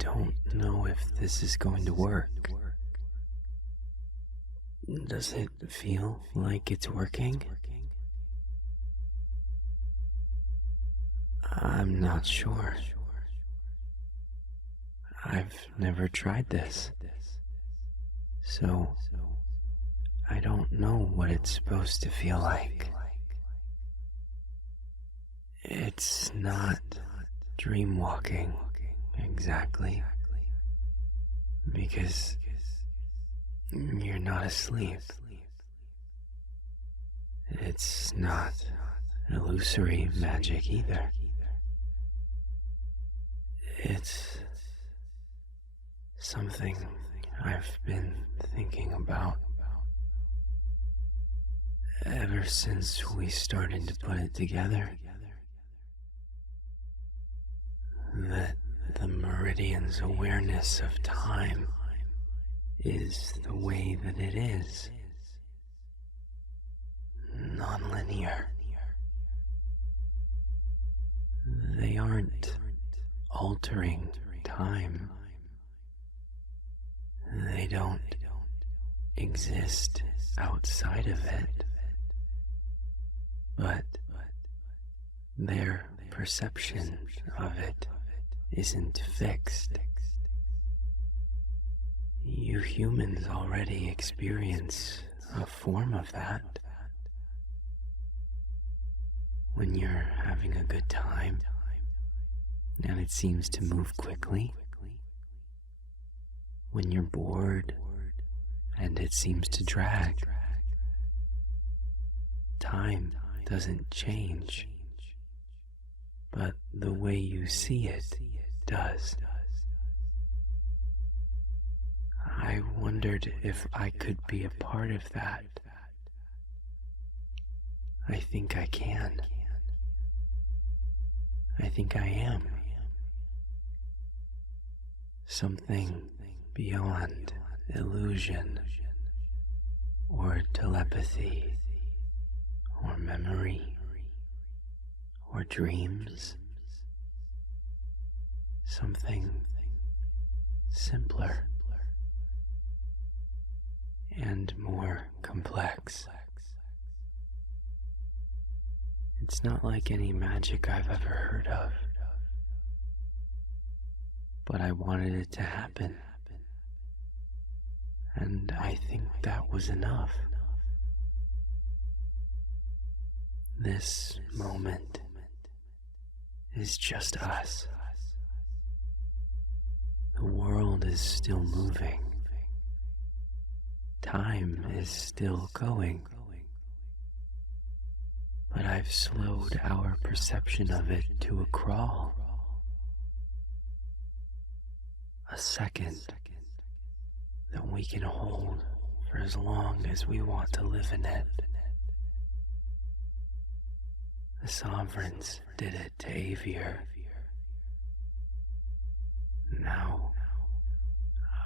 don't know if this is going to work. Does it feel like it's working? I'm not sure. I've never tried this, so I don't know what it's supposed to feel like. It's not dream walking exactly, because you're not asleep. It's not illusory magic either. It's something I've been thinking about ever since we started to put it together. That the Meridian's awareness of time is the way that it is. Non-linear. They aren't altering time. They don't exist outside of it. But their perception of it isn't fixed. You humans already experience a form of that. When you're having a good time, and it seems to move quickly. When you're bored, and it seems to drag. Time doesn't change, but the way you see it does. I wondered if I could be a part of that. I think I can. I think I am. Something beyond illusion, or telepathy, or memory, or dreams. Something simpler and more complex. It's not like any magic I've ever heard of, but I wanted it to happen, and I think that was enough. This moment is just us. The world is still moving. Time is still going. But I've slowed our perception of it to a crawl. A second that we can hold for as long as we want to live in it. The sovereigns did it to Avier. Now,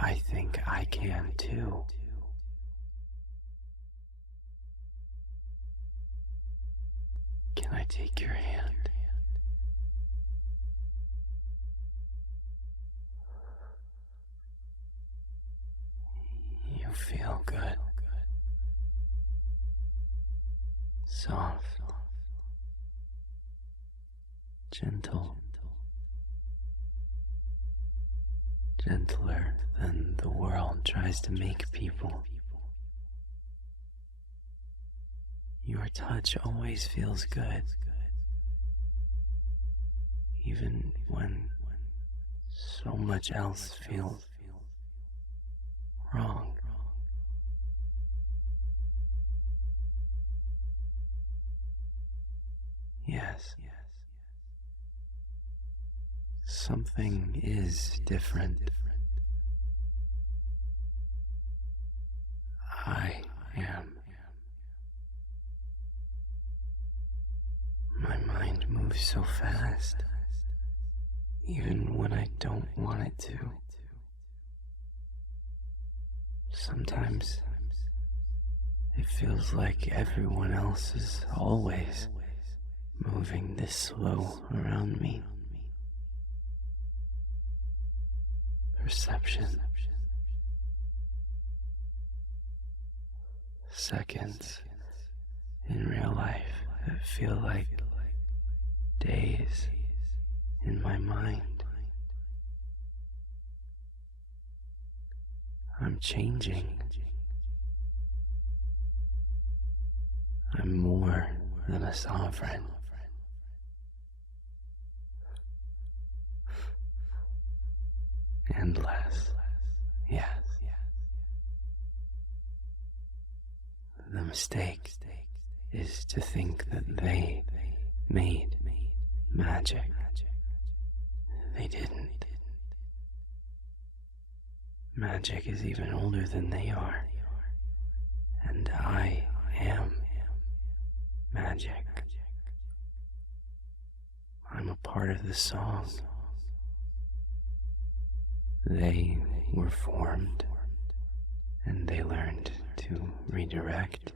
I think I can too. Can I take your hand? You feel good. Soft. Gentle. Gentler than the world tries to make people. Your touch always feels good, even when so much else feels wrong. Yes, something is different. I am. My mind moves so fast, even when I don't want it to. Sometimes it feels like everyone else is always moving this slow around me. perception. Seconds in real life that feel like days in my mind. I'm changing. I'm more than a sovereign. And less, yes. The mistake is to think that they made magic. They didn't. Magic is even older than they are, and I am magic. I'm a part of the song. They were formed, and they learned to redirect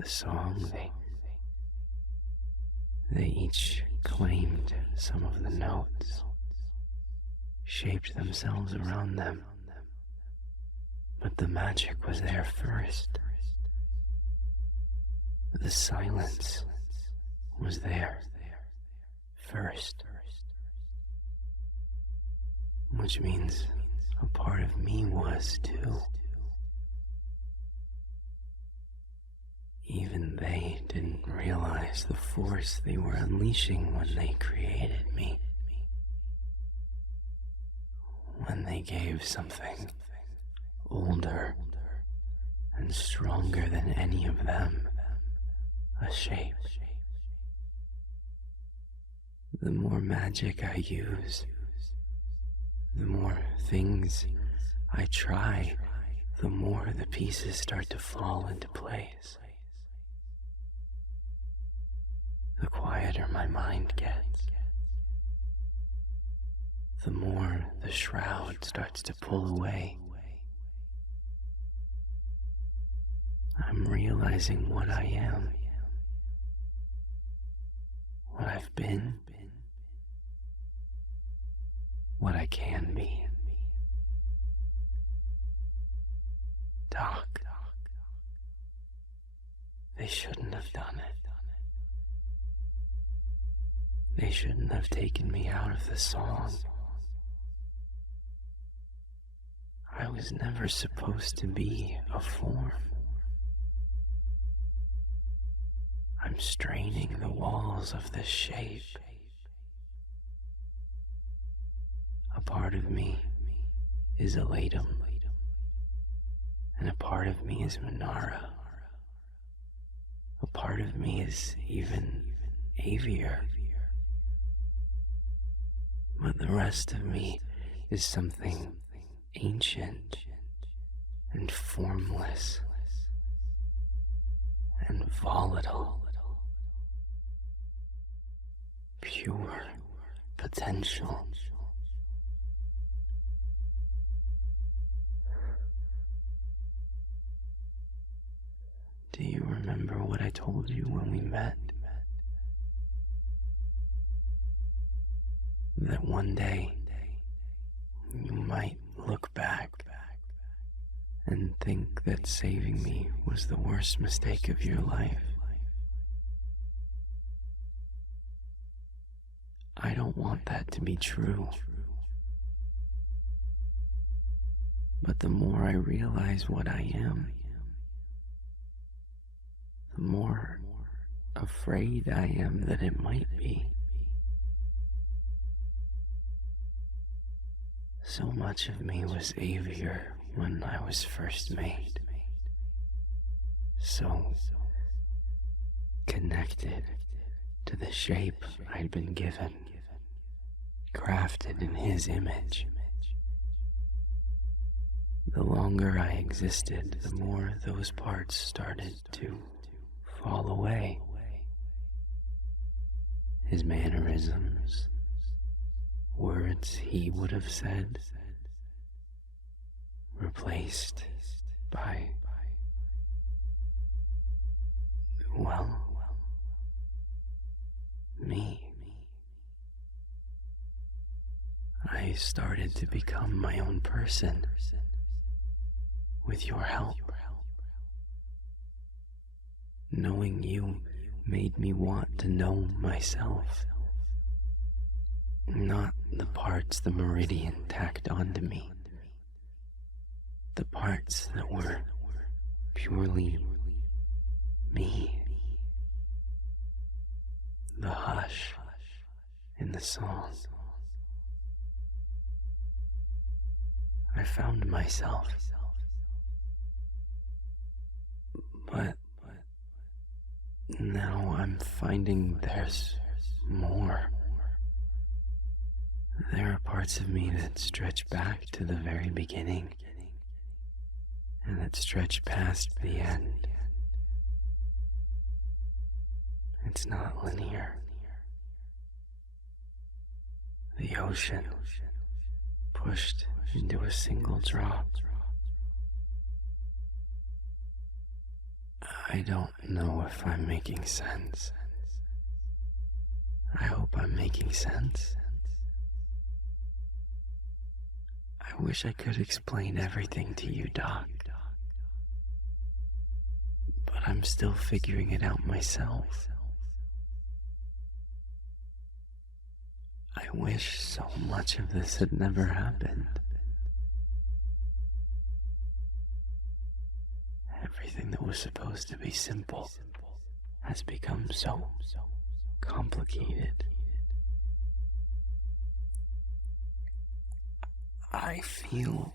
the song. They each claimed some of the notes, shaped themselves around them, but the magic was there first. The silence was there first, which means a part of me was too. Even they didn't realize the force they were unleashing when they created me. When they gave something older and stronger than any of them a shape. The more magic I use, the more things I try, the more the pieces start to fall into place. The quieter my mind gets, the more the shroud starts to pull away. I'm realizing what I am, what I've been, what I can be. Doc, they shouldn't have done it. They shouldn't have taken me out of the song. I was never supposed to be a form. I'm straining the walls of this shape. A part of me is Elatum, and a part of me is Minara. A part of me is even Avier. But the rest of me is something ancient and formless and volatile. Pure potential. Do you remember what I told you when we met? That one day you might look back and think that saving me was the worst mistake of your life. I don't want that to be true. But the more I realize what I am, the more afraid I am that it might be. So much of me was Avier when I was first made. So connected to the shape I'd been given, crafted in his image. The longer I existed, the more those parts started to fall away. His mannerisms, words he would have said, replaced by, well, me. I started to become my own person with your help. Knowing you made me want to know myself, not the parts the meridian tacked onto me, the parts that were purely me. The hush in the song. I found myself, but now I'm finding there's more. There are parts of me that stretch back to the very beginning and that stretch past the end. It's not linear. The ocean pushed into a single drop. I don't know if I'm making sense. I hope I'm making sense. I wish I could explain everything to you, Doc. But I'm still figuring it out myself. I wish so much of this had never happened. Everything that was supposed to be simple has become so complicated. I feel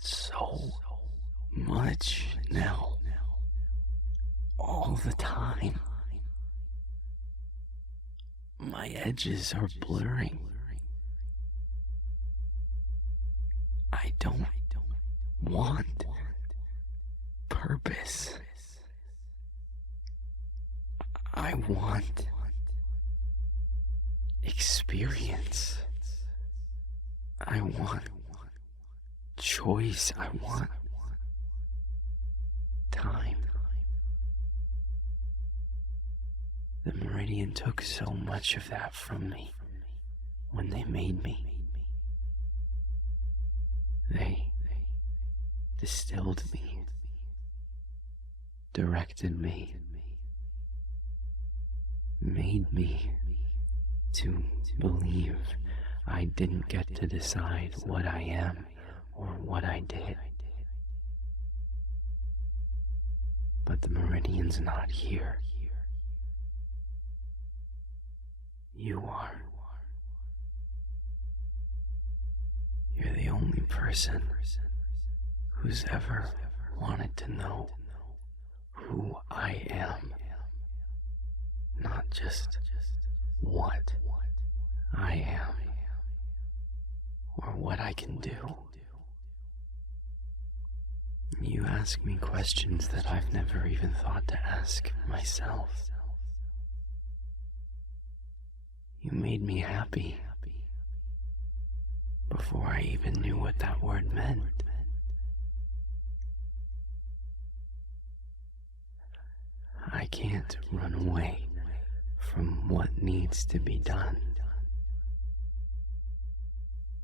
so much now, all the time. My edges are blurring. I don't want purpose. I want experience. I want choice. I want time. The meridian took so much of that from me when they made me. They distilled me, directed me, made me to believe I didn't get to decide what I am or what I did. But the meridian's not here. You are. You're the only person who's ever wanted to know who I am, not just what I am or what I can do. You ask me questions that I've never even thought to ask myself. You made me happy before I even knew what that word meant. I can't run away from what needs to be done.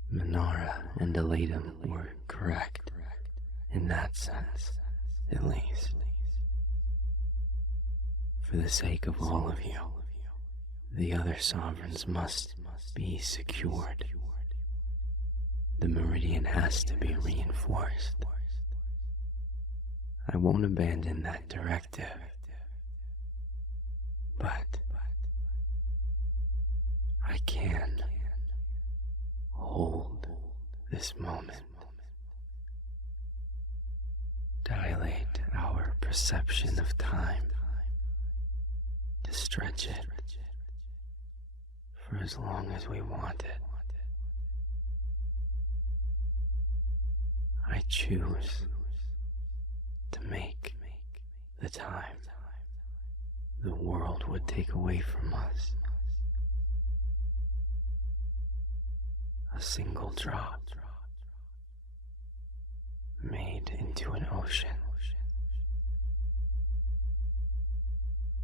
Manara and Elatum were correct, in that sense, at least. For the sake of all of you, the other sovereigns must be secured. The meridian has to be reinforced. I won't abandon that directive, but I can hold this moment, dilate our perception of time, to stretch it for as long as we want it. I choose to make the time the world would take away from us a single drop made into an ocean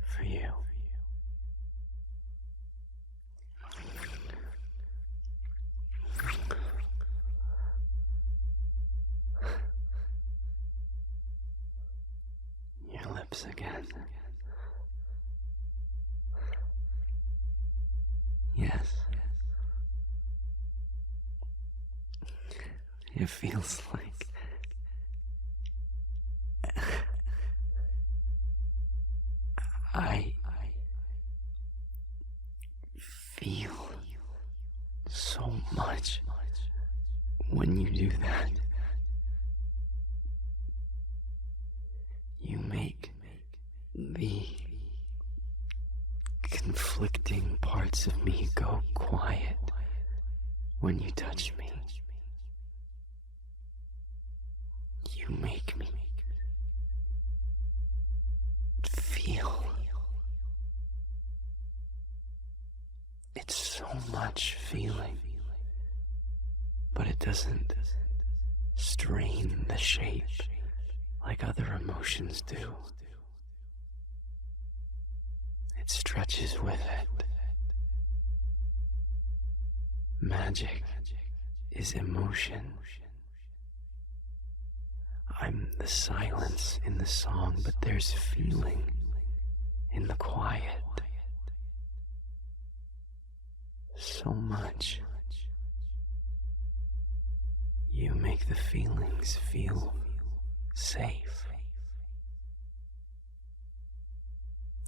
for you. lips again. Yes. It feels like I feel so much when you do that. You make the conflicting parts of me go quiet when you touch me. You make me feel. It's so much feeling, but it doesn't strain the shape like other emotions do. It stretches with it. Magic is emotion. I'm the silence in the song, but there's feeling in the quiet. So much. You make the feelings feel safe.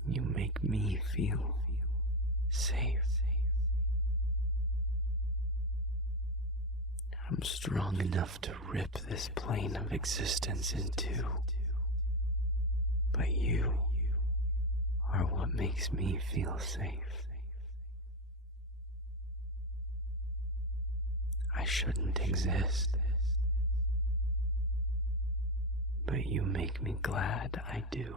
You make me feel safe. I'm strong enough to rip this plane of existence in two, but you are what makes me feel safe. I shouldn't exist, but you make me glad I do,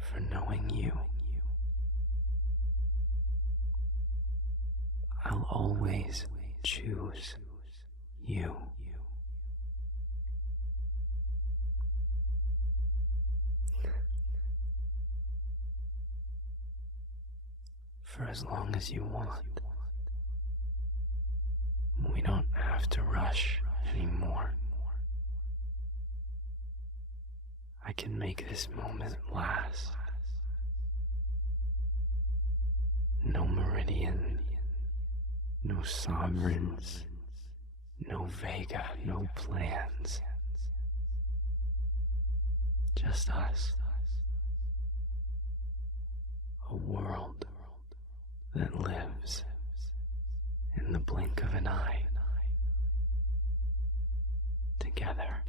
for knowing you. I'll always choose you. For as long as you want. We don't have to rush anymore. I can make this moment last. No meridian, no sovereigns, no Vega, no plans. Just us. A world that lives in the blink of an eye. Together.